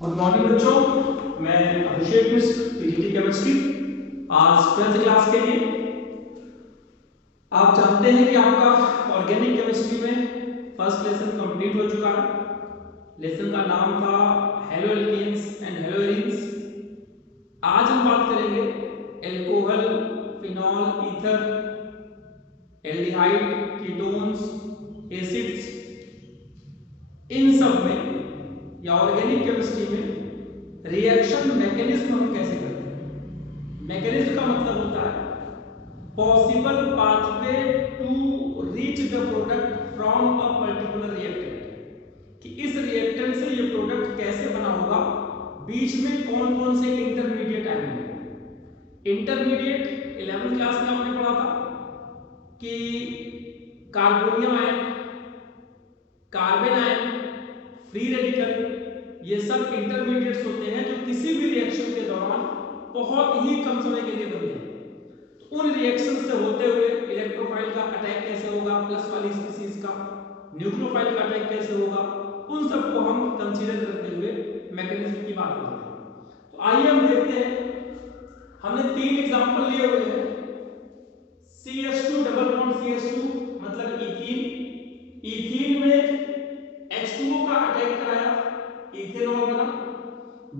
Good morning बच्चों, मैं अभिषेक मिश्र PGT chemistry. आज 12th क्लास के लिए आप जानते हैं कि आपका ऑर्गेनिक केमिस्ट्री में फर्स्ट लेसन कंप्लीट हो चुका है। लेसन का नाम था halo alkanes and halo arenes. आज हम बात करेंगे alcohol, phenol, ether, aldehyde, ketones, acids, इन सब में या ऑर्गेनिक केमिस्ट्री में रिएक्शन मैकेनिज्म हम कैसे करते हैं। मैकेनिज्म का मतलब होता है possible pathway to reach the product from a particular reactant, कि इस रिएक्टेंट से ये प्रोडक्ट कैसे बना होगा, बीच में कौन कौन से इंटरमीडिएट आएंगे। इंटरमीडिएट 11th क्लास में आपने पढ़ा था कि carbonium ion, carbon ion, free radical, ये सब इंटरमीडिएट्स होते हैं जो किसी भी रिएक्शन के दौरान बहुत ही कम समय के लिए बनते हैं। तो उन रिएक्शन से होते हुए इलेक्ट्रोफाइल का अटैक कैसे होगा, प्लस वाली स्पीसीज का, न्यूक्लियोफाइल का अटैक कैसे होगा, उन सबको हम कंसीडर करते हुए मैकेनिज्म की बात करते हैं। तो आइए हम देखते हैं। हमने 3 एग्जांपल लिए हुए हैं। CH2 डबल बॉन्ड CH2 मतलब इथीन, इथीन में H2O का अटैक कराया, इथेनॉल बना।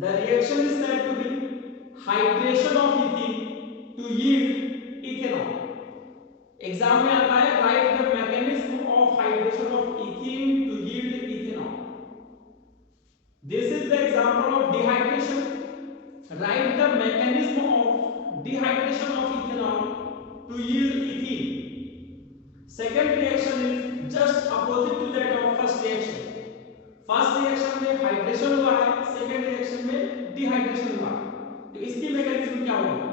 The reaction is said to be hydration of ethene to yield ethanol. Exam में आता है write the mechanism of hydration of ethene to yield ethanol. This is the example of dehydration. Write the mechanism of dehydration of ethanol to yield ethene. Second reaction is just opposite to that of first reaction. First reaction में hydration हुआ है, second reaction में dehydration हुआ है। तो इसकी mechanism क्या होगी।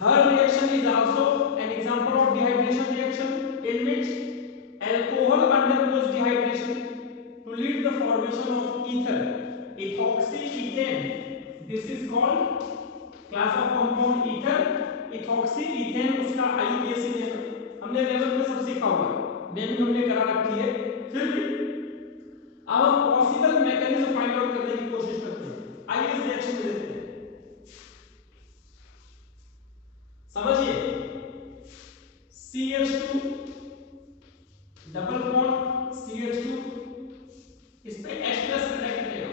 Third reaction is also an example of dehydration reaction in which alcohol undergoes dehydration to lead the formation of ether, ethoxy ethane. This is called class of compound ether, ethoxy ethane. उसका IUPAC name हमने level में सब सीखा हुआ है, naming हमने करा रखी है। फिर भी अब हम पॉसिबल मैकेनिज्म फाइंड आउट करने की कोशिश करते हैं। आइए इस रिएक्शन में देखते हैं। समझिए, CH2 डबल बॉन्ड CH2, इस पे H प्लस अटैक करेगा।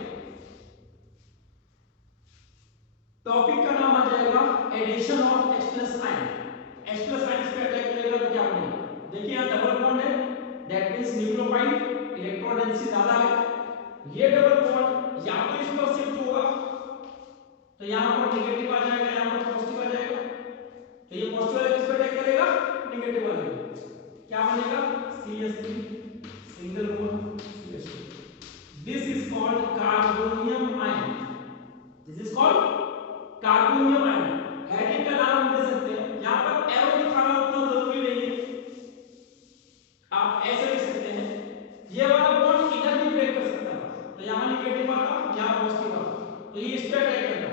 टॉपिक का नाम आ जाएगा addition of H plus ion. H plus ion इस पे अटैक करेगा तो क्या बनेगा। देखिए यहां डबल बॉन्ड है, that means nucleophile, electron density ज्यादा है। ये डबल बॉन्ड या तो इस पर शिफ्ट होगा तो यहां पर नेगेटिव आ जाएगा, यहां पर पॉजिटिव आ जाएगा। तो ये पॉजिटिव वाला किस पर अटैक करेगा, नेगेटिव वाले पे। क्या बनेगा, CH3 single bond CH2। This is called carbonium ion. This is called carbonium ion. Heading का नाम हम दे सकते हैं, यहां पर एरो दिखाना उतना जरूरी नहीं है, आप ऐसे लिख सकते हैं। ये वाला बॉन्ड इधर भी ब्रेक कर सकता था, तो यहां नेगेटिव आता, यहां पॉजिटिव आता, तो ये इस पे अटैक करता,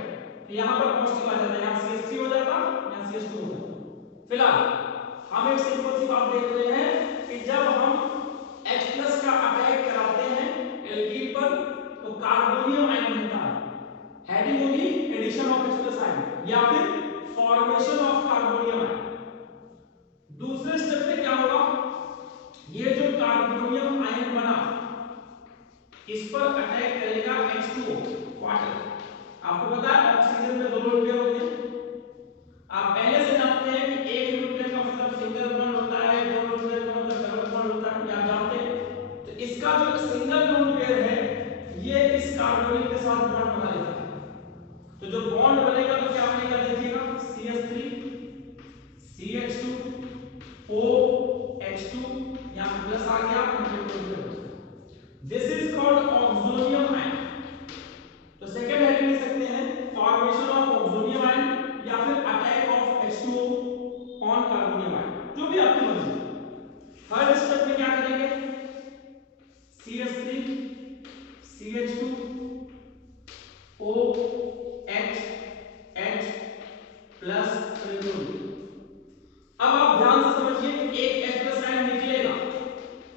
तो यहां पर पॉजिटिव आ जाता, यहां CH3 हो जाता, यहां CH2 हो जाता। फिलहाल हम एक सिंपल सी बात देख रहे हैं कि जब हम H+ का अटैक कराते हैं एल्कीन पर तो कार्बोनियम आयन बनता है। हेडिंग होगी एडिशन ऑफ H+ आयन या फिर फॉर्मेशन ऑफ कार्बोनियम आयन। दूसरे स्टेप में क्या होगा, ये जो कार्बोनियम आयन बना इस पर अटैक करेगा H2O वाटर। आपको पता है ऑक्सीजन में 2 न्यूक्लियर होते हैं। आप पहले से जानते हैं कि एक न्यूक्लियर का मतलब सिंगल बॉन्ड होता है, 2 न्यूक्लियर का मतलब डबल बॉन्ड होता है, आप जानते हैं। तो इसका जो सिंगल न्यूक्लियर है ये इस कार्बोनिल के साथ बॉन्ड बना लेता है। तो जो बॉन्ड बनेगा तो क्या बनेगा, देखिएगा CH3 CH2 OH2, यहां प्लस आ गया, this is called oxonium ion. तो सेकंड हेडिंग लिख सकते हैं फॉर्मेशन ऑफ ऑक्सोनियम आयन या फिर attack of H2O on carbonium ion, जो भी आपकी मर्जी। थर्ड स्टेप में क्या करेंगे, CH3 CH2 OH H plus triple. अब आप ध्यान से समझिए, एक H+ आयन निकलेगा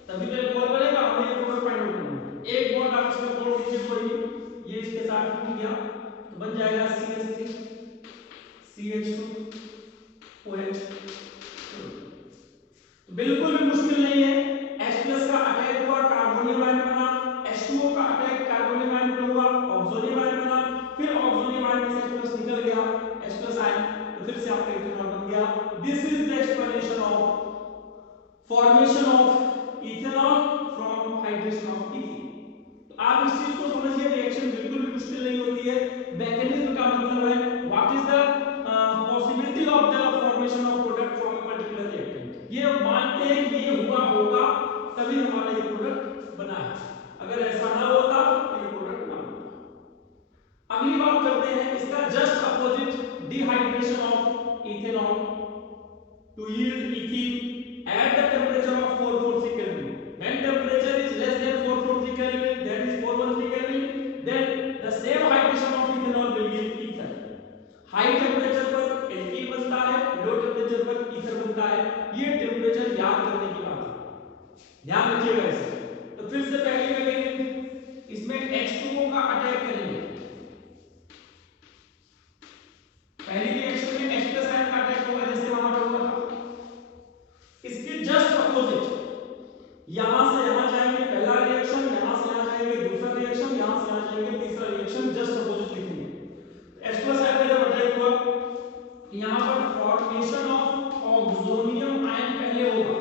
तभी तो एक बॉन्ड बनेगा, हमें ये बॉन्ड फाइंड आउट करना है। एक बॉन्ड आप इसमें तोड़ दीजिए तो CH2OH। तो बिल्कुल भी मुश्किल नहीं है। H प्लस का अटैक हुआ, कार्बोनियम आयन बना, H2O का अटैक कार्बोनियम आयन पे हुआ, ऑक्सोनियम आयन बना, फिर ऑक्सोनियम आयन में से H प्लस निकल गया, H प्लस आयन, तो फिर से आपका इथेनॉल बन गया। This is the explanation of formation of ethanol from hydration of ethene. तो आप इस चीज को समझिए, रिएक्शन बिल्कुल भी मुश्किल नहीं होती है। मैकेनिज्म का मतलब है what is the possibility of the formation of product from a particular reactant. ये मानते हैं कि ये हुआ होगा तभी हमारा ये प्रोडक्ट बना है, अगर ऐसा ना होता तो ये प्रोडक्ट ना होता। अगली बात करते हैं इसका just opposite, dehydration of ethanol to yield ethene at the temperature of 443 Kelvin. When temperature is less than 443 Kelvin, that is 413 Kelvin, then the same hydration of ethanol will give ether. High temperature पर alkene बनता है, low temperature पर ether बनता है। ये temperature याद करने की बात है, ध्यान रखिएगा इसे। तो फिर से पहली मैकेनिज्म, इसमें H2O का अटैक करेंगे। पहली रिएक्शन में H प्लस आयन का अटैक होगा जैसे वहां पर हुआ था। इसके जस्ट अपोजिट यहां से यहां जाएंगे, पहला रिएक्शन, यहां से यहां जाएंगे दूसरा रिएक्शन, यहां से यहां जाएंगे तीसरा रिएक्शन, जस्ट अपोजिट लिखेंगे। H प्लस आयन का जब अटैक हुआ, यहां पर फॉर्मेशन ऑफ ऑक्सोनियम आयन पहले होगा।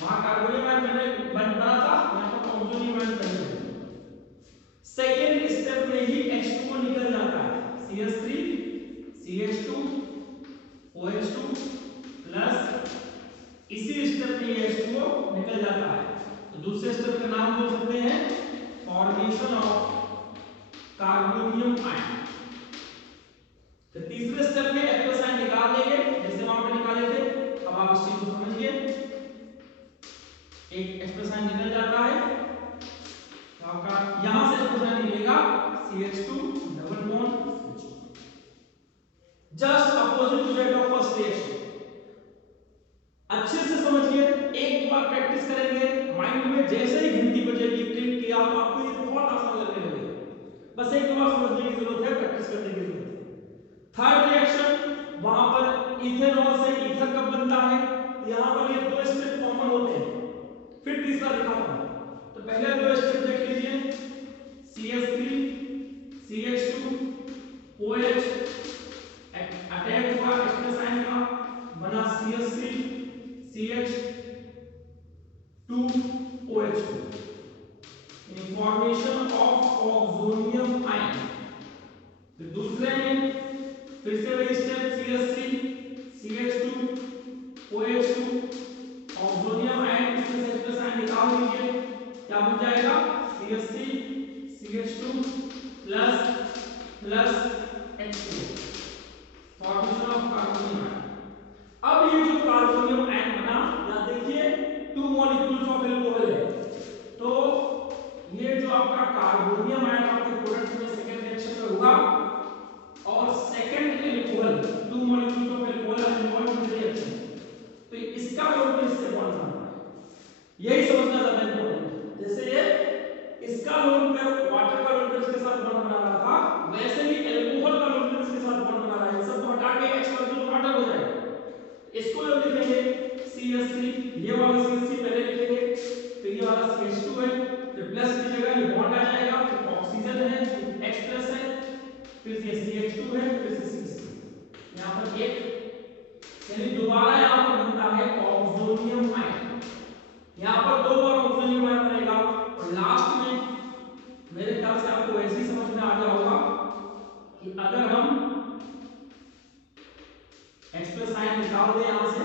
वहां कार्बोनियम आयन बना था, यहां पर ऑक्सोनियम आयन पहले होगा। सेकेंड स्टेप में ही H2O निकल जाता है, CH3 CH2 OH2 प्लस इसी स्टेप में H2O निकल जाता है। तो दूसरे स्टेप का नाम बोल सकते हैं फॉर्मेशन ऑफ कार्बोनियम आयन। तो तीसरे स्टेप में H प्लस आयन निकाल देंगे जैसे वहां पे निकाले थे। अब आप इस चीज को समझिए, एक H प्लस आयन निकल जाता है, तो आपका यहां से H प्लस आयन निकलेगा CH2 double bond H2, just opposite to that of first reaction. अच्छे से समझिए, एक बार प्रैक्टिस करेंगे माइंड में, जैसे ही घंटी बजेगी क्लिक किया तो आपको ये बहुत आसान लगने लगेगा। बस एक बार समझने की जरूरत है, प्रैक्टिस करने की जरूरत है। थर्ड रिएक्शन, वहां पर इथेनॉल से ईथर कब बनता है, यहां पर ये दो स्टेप कॉमन होते हैं, फिर तीसरा दिखाता हूं। तो पहले दो स्टेप देख लीजिए, CH3 CH2 OH अटैक हुआ H प्लस आयन का, बना CH3 CH2 OH2 in formation of oxonium ion. फिर दूसरे में फिर से वही step, CH3 CH2 OH2 oxonium ion, इसमें से H प्लस आयन निकाल दीजिए, क्या बन जाएगा CH3 CH2 plus H2, formation of carbonium ion. अब ये जो कार्बोनियम आयन बना, यहां देखिए 2 मॉलिक्यूल्स ऑफ एल्कोहल है, तो ये जो आपका कार्बोनियम आयन आपके प्रोडक्ट में सेकंड रिएक्शन में होगा, और second alcohol 2 molecules of alcohol are involved in the reaction, तो इसका लोड में इससे बॉन्ड बन रहा है। यही समझना ज्यादा इंपॉर्टेंट है। जैसे ये इसका लोन पर वाटर का लोन पर इसके साथ बॉन्ड बना रहा था, वैसे ही एल्कोहल का लोन पर इसके साथ बॉन्ड बना रहा है। सब हटा के H पर जो वाटर हो जाएगा, इसको जब लिखेंगे CH3, ये वाला CH3 पहले लिखेंगे, फिर ये वाला CH2 है, फिर प्लस की जगह ये बॉन्ड आ जाएगा, फिर ऑक्सीजन है, फिर H प्लस है, फिर ये CH2 है, फिर से CH3, यहां पर एक, यानी दोबारा यहां पर बनता है ऑक्सोनियम आयन। यहां पर दो बार ऑक्सोनियम आयन बनेगा, और लास्ट में मेरे ख्याल से आपको ऐसे ही समझ में आ गया होगा कि अगर हम H प्लस आयन निकाल दें यहां से,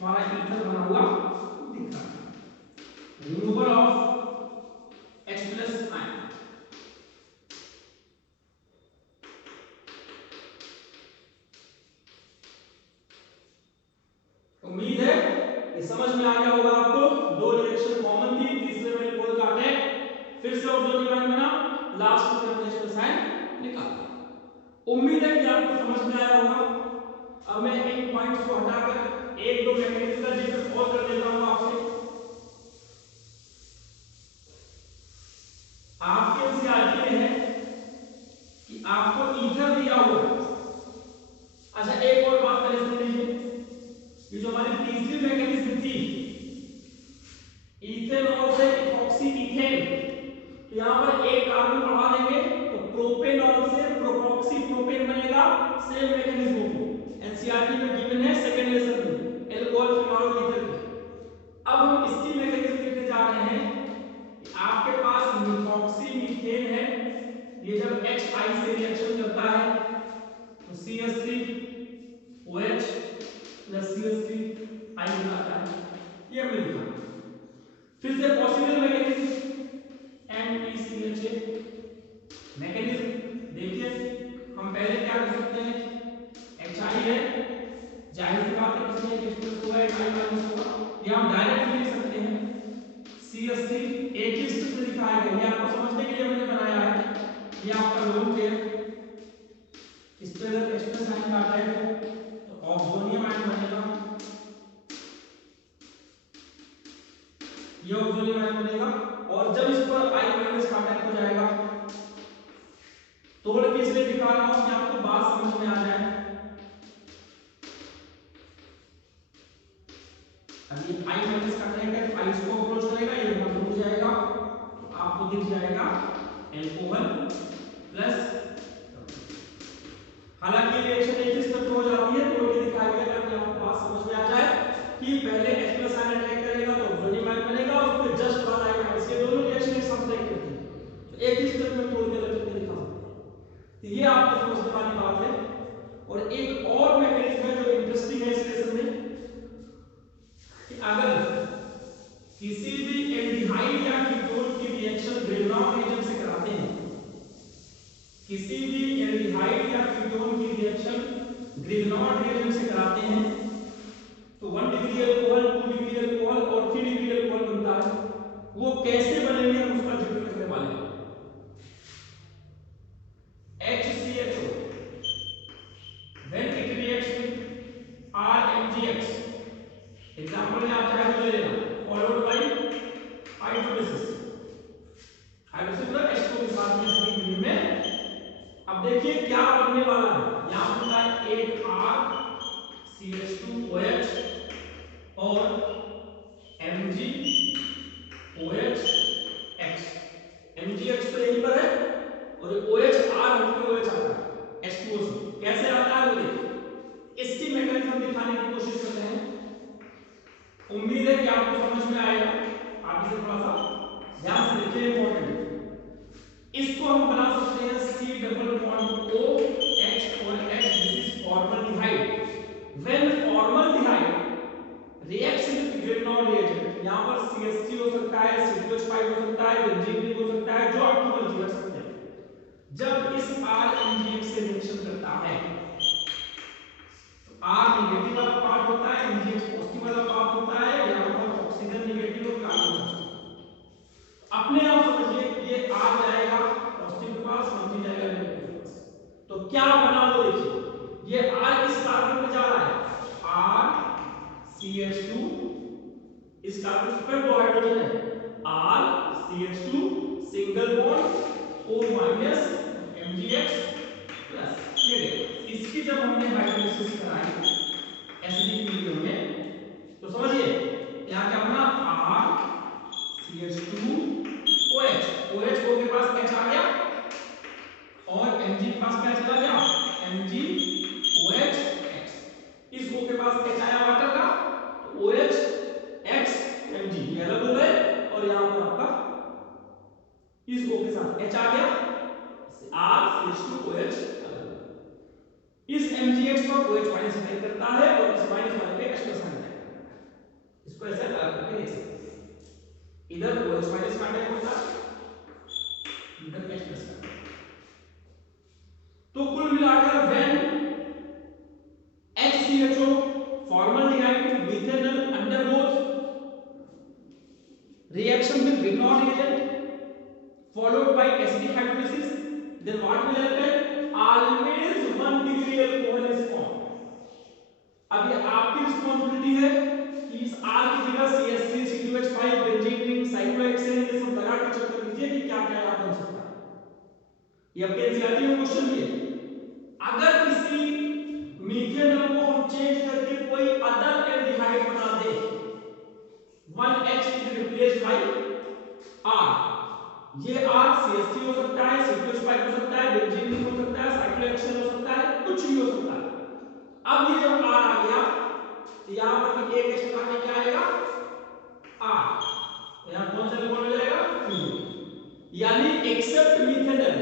हमारा ईथर बना हुआ दिख रहा है। Removal of H plus ion, उम्मीद है ये समझ में आ गया होगा आपको। दो रिएक्शन कॉमन थी, तीसरे में एल्कोहल का अटैक, फिर से ऑक्सोनियम आयन बना, लास्ट में हमने H प्लस आयन निकाला। उम्मीद है कि आपको समझ में आया होगा। अब मैं इन पॉइंट्स को हटाकर एक दो मैकेनिज्म का जिक्र और कर देता हूं आपसे। आपके एनसीईआरटी में है कि आपको ईथर दिया हुआ है, अच्छा एक और बात पहले सुन लीजिए, ये जो हमारी तीसरी मैकेनिज्म थी इथेनॉल से इथॉक्सी इथेन, तो यहां पर एक कार्बन बढ़ा देंगे तो प्रोपेनॉल से प्रोपॉक्सी प्रोपेन बनेगा, सेम मैकेनिज्म होगी। एनसीईआरटी में गिवन है सेकंड लेसन में एल्कोहल फिनोल ईथर की। अब हम इसकी मैकेनिज्म लिखने जा रहे हैं कि आपके पास मिथॉक्सी मीथेन है, ये जब HI से रिएक्शन करता है तो CH3OH प्लस CH3I बनाता है, ये हमने लिखा। फिर से पॉसिबल मैकेनिज्म NeCH मैकेनिज्म देखिए, हम पहले क्या कर सकते हैं, HI है, जाहिर सी बात है इसमें एक प्लस होगा एक I माइनस होगा, ये हम डायरेक्ट लिख सकते हैं। CH3 एक ही स्टेप में दिखाया गया, ये आपको समझने के लिए मैंने बनाया है, ये आपका लोन पेयर, इस पे अगर एक्स्ट्रा साइन काटा है तो ऑक्सोनियम आयन बनेगा, ये ऑक्सोनियम आयन बनेगा, और जब इस पर I माइनस का अटैक हो जाएगा, तोड़ के इसलिए दिखा रहा हूं कि आपको बात समझ में आ जाए। अब ये I माइनस का अटैक है तो I इसको अप्रोच करेगा, ये वहां दूर जाएगा, तो आपको दिख जाएगा एल्कोहल प्लस, हालांकि रिएक्शन एक ही स्टेप में हो जाती है, तो ये दिखाया गया ताकि आपको बात समझ में आ जाए कि पहले H प्लस आयन अटैक करेगा तो ऑक्सोनियम आयन बनेगा, और फिर जस्ट बाद I माइनस, ये दोनों रिएक्शन एक साथ अटैक करती है, तो एक ही स्टेप में तोड़ के रख के दिखा सकते हैं। तो ये आपको समझने वाली बात है। और एक और मैकेनिज्म है जो इंटरेस्टिंग है इस लेसन में, कि अगर किसी भी एल्डिहाइड या कीटोन की रिएक्शन ग्रिग्नॉन रिएजेंट से कराते हैं, किसी भी एल्डिहाइड या कीटोन की रिएक्शन ग्रिग्नॉन रिएजेंट से कराते हैं तो 1 डिग्री अल्कोहल, 2 डिग्री अल्कोहल और 3 डिग्री अल्कोहल बनता है। वो कैसे बनेंगे हम उसका जिक्र करने वाले हैं। HCHO when it reacts with RMgX, example में आप चाहे तो ले लेना, फॉलोड बाय हाइड्रोलिसिस, हाइड्रोलिसिस मतलब H2 के साथ में स्टीम में। अब देखिए क्या बनने वाला है, यहां बनता है एक RCH2OH और MgOH, MgX तो यहीं पर है और OH R हमको OH आता है H2O से, कैसे आता है वो देखिए, इसकी मैकेनिज्म दिखाने की कोशिश कर रहे हैं, उम्मीद है कि आपको समझ में आएगा। आप इसे थोड़ा सा ध्यान से देखिए, इंपॉर्टेंट। इसको हम बना सकते हैं C डबल बॉन्ड OH और H, this is formaldehyde. When formaldehyde reacts with Grignard reagent, यहां पर CH3 हो सकता है, C2H5 हो सकता है, बेंजीन हो सकता है, जो आपकी मर्जी रख सकते हैं। जब इस RMgX से रिएक्शन करता है तो R नेगेटिव वाला पार्ट होता है, MgX पॉजिटिव वाला पार्ट होता है, यहां पर ऑक्सीजन नेगेटिव और कार्बन पॉजिटिव। अपने आप समझिए ये आ जाएगा पॉजिटिव के पास, MG जाएगा नेगेटिव के पास, तो क्या बना वो देखिए, ये R किस कार्बन पे जा रहा है, RCH2, इस कार्बन पर दो हाइड्रोजन है, RCH2 single bond O minus MgX plus, ये देखो इसकी जब हमने हाइड्रोलिसिस कराई एसिडिक मीडियम में, तो समझिए यहां क्या बना, RCH2OH, OH O के पास H आ गया और Mg के पास क्या चला गया, MgOH-X, इस O के पास H आया वाटर का, तो OH-X Mg ये अलग हो गए, और यहां पर आपका इस O के साथ H आ गया, RCH2OH अलग। इस MgX को OH माइनस अटैक करता है और इस माइनस वाले पे H प्लस अटैक करता है। इसको ऐसे अलग करके देख सकते हैं, इधर OH माइनस का अटैक होता है, इधर H प्लस का। तो कुल मिलाकर when HCHO formaldehyde methanol undergoes reaction with Grignard reagent followed by acidic hydrolysis, then what will happen, always 1 degree alcohol is formed। अब ये आपकी रिस्पांसिबिलिटी है कि इस R की जगह CH3, C2H5, benzene ring, cyclohexane ये सब लगा के चेक कर लीजिए कि क्या क्या बन सकता है। ये आपके एनसीईआरटी में क्वेश्चन भी है। अगर किसी मीथेनॉल को हम चेंज करके कोई अदर एल्डिहाइड बना दे, 1H is replaced by R, ये R CH3 हो सकता है, C2H5 हो सकता है, बेंजीन हो सकता है, साइक्लोहेक्सेन हो सकता है, कुछ भी हो सकता है। अब ये जब R आ गया तो यहां पर भी एक H लगाने क्या आएगा R, यहां कौन सा बॉन्ड हो जाएगा Q, यानी except methanol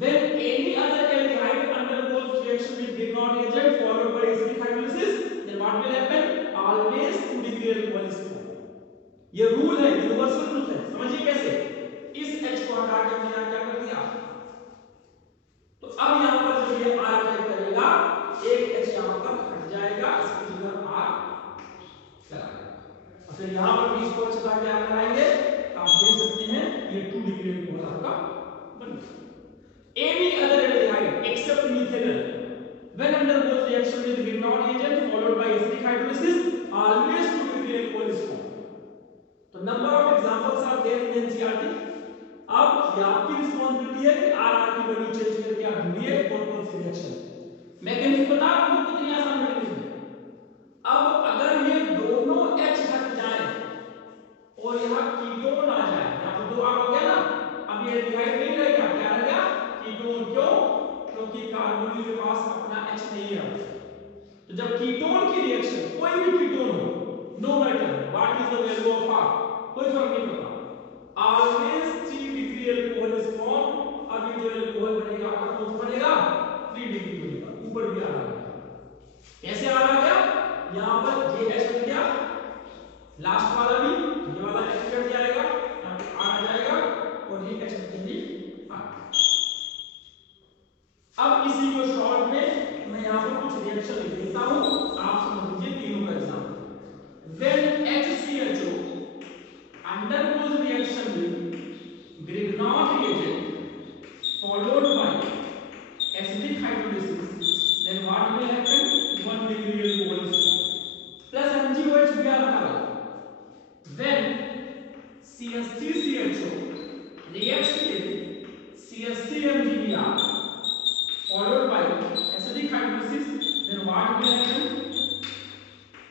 when any other aldehyde undergoes reaction with Grignard reagent followed by acidic hydrolysis, then what will happen? Always 2 degree alcohol is formed. ये रूल है, यूनिवर्सल रूल है, समझिए कैसे। इस H को हटा के हमने क्या कर दिया, तो अब यहां पर जब ये R अटैक करेगा एक H यहां पर हट जाएगा, इसकी जगह R लगाएगा, और फिर यहां पर भी इसको हटा के आप लगाएंगे, आप देख सकते हैं ये 2 डिग्री alcohol आपका बन गया। Any other aldehyde except methanol when undergoes reaction with Grignard reagent followed by acidic hydrolysis always 2 degree alcohol is formed. तो number of examples are there in NCERT. अब ये आपकी रिस्पांसिबिलिटी है कि RR की वैल्यू चेंज करके आप ढूंढिए कौन कौन सी रिएक्शन। मैकेनिज्म पता है आपको कितनी आसान मैकेनिज्म है। अब अगर ये दोनों H हट जाए और यहाँ कीटोन आ जाए, यहाँ पर 2 R हो गया ना, अब ये एल्डिहाइड नहीं रहेगा, क्या रहेगा कीटोन। क्यों? क्योंकि कार्बोनिल के पास अपना H नहीं है। तो जब कीटोन की रिएक्शन, कोई भी कीटोन हो, no matter what is the value of R, कोई फर्क नहीं पड़ता, always 3 degree alcohol is formed. अब ये जो अल्कोहल बनेगा आपका कौन सा बनेगा 3 डिग्री बनेगा, ऊपर भी आ रहा है। कैसे आ रहा गया, यहां पर ये H बन गया, लास्ट वाला भी ये वाला H कट जाएगा, यहां पे R आ जाएगा और ये H बनेगी R। अब इसी को शॉर्ट में मैं यहां पर कुछ रिएक्शन लिख देता हूं, आप समझ लीजिए तीनों का example. When HCHO undergoes reaction with Grignard reagent followed by acidic hydrolysis, then what will happen? 1 degree alcohol is formed plus MgOH we are having. When CH3CHO reacts with CH3MgBr followed by acidic hydrolysis, then what will happen?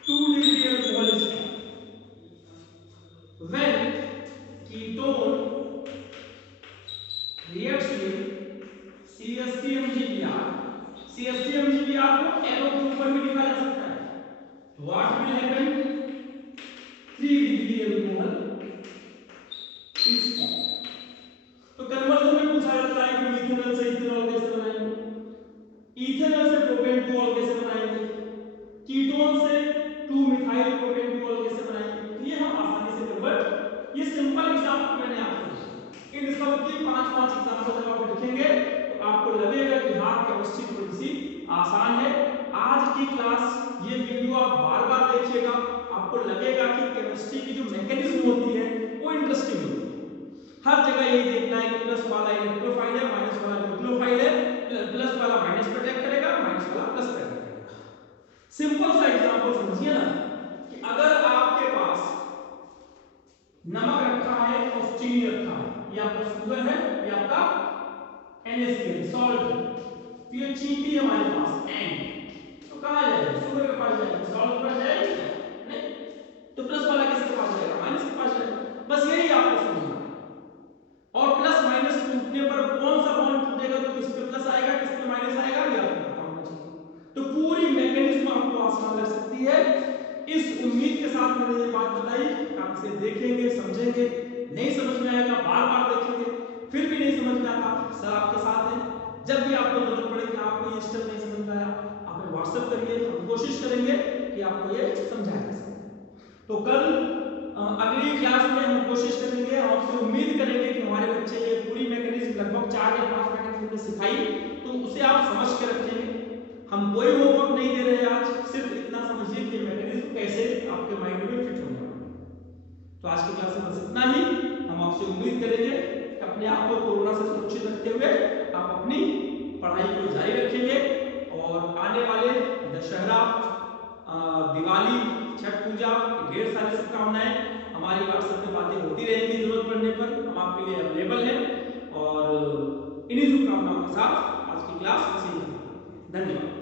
2 degree alcohol is formed. When ketone reacts with CH3MgBr, CH3MgBr को arrow के ऊपर भी लिखा जा सकता है, what will happen? 3 degree alcohol is formed. तो conversion में पूछा जाता है कि मिथेनॉल से इथेनॉल कैसे बनाएंगे, इथेनॉल से प्रोपेन टू ऑल कैसे बनाएंगे, कीटोन से 2 मिथाइल प्रोपेन टू ऑल कैसे बनाएंगे। ये हम आसानी से कन्वर्ट, ये सिंपल एग्जांपल मैंने आपको दिए, इन सब की 5-5 एग्जांपल जब आप लिखेंगे तो आपको लगेगा कि हाँ केमिस्ट्री थोड़ी सी आसान है। आज की क्लास ये वीडियो आप बार-बार देखिएगा, आपको लगेगा कि केमिस्ट्री की जो मैकेनिज्म होती है वो इंटरेस्टिंग होती है। हर जगह यही देखना है कि प्लस वाला इलेक्ट्रोफाइल है, माइनस वाला न्यूक्लियोफाइल है, प्लस वाला माइनस पे अटैक करेगा, माइनस वाला प्लस पे अटैक करेगा। सिंपल सा एग्जांपल समझिए ना कि अगर आपके पास नमक रखा है और चीनी रखा है, ये आपका शुगर है, ये आपका NaCl सॉल्ट है, तो ये चीनी है हमारे पास एंड, तो कहां जाएगा, शुगर के पास जाएगा, सॉल्ट के पास जाएगा नहीं, तो प्लस वाला किसके पास जाएगा, माइनस के पास जाएगा। बस यही आपको समझना है। और प्लस माइनस टूटने पर कौन सा बॉन्ड टूटेगा, तो किस पे प्लस आएगा किस पे माइनस आएगा, ये आपको पता होना चाहिए। तो पूरी मैकेनिज्म आपको आसान लग सकती है। इस उम्मीद के साथ मैंने ये बात बताई, आप इसे देखेंगे, समझेंगे, नहीं समझ में आएगा बार-बार देखेंगे, फिर भी नहीं समझ में आता सर आपके साथ है। जब भी आपको जरूरत पड़े कि आपको ये स्टेप नहीं समझ में आया, आप हमें व्हाट्सएप करिए, हम कोशिश करेंगे कि आपको ये समझाया जा सके। तो कल अगली क्लास में हम कोशिश करेंगे, आपसे उम्मीद करेंगे कि हमारे बच्चे ये पूरी मैकेनिज्म लगभग 4 या 5 मैकेनिज्म सिखाई, तो उसे आप समझ के रखेंगे। हम कोई होमवर्क नहीं दे रहे आज, सिर्फ इतना समझिए कि मैकेनिज्म कैसे आपके माइंड में फिट होने वाला है। तो आज की क्लास में बस इतना ही। हम आपसे उम्मीद करेंगे कि अपने आप को कोरोना से सुरक्षित रखते हुए आप अपनी पढ़ाई को जारी रखेंगे और आने वाले दशहरा, दिवाली, छठ पूजा, ढेर सारी शुभकामनाएं। हमारी व्हाट्सएप पे बातें होती रहेंगी, जरूरत पड़ने पर हम आपके लिए अवेलेबल हैं। और इन्हीं शुभकामनाओं के साथ आज की क्लास धन्यवाद।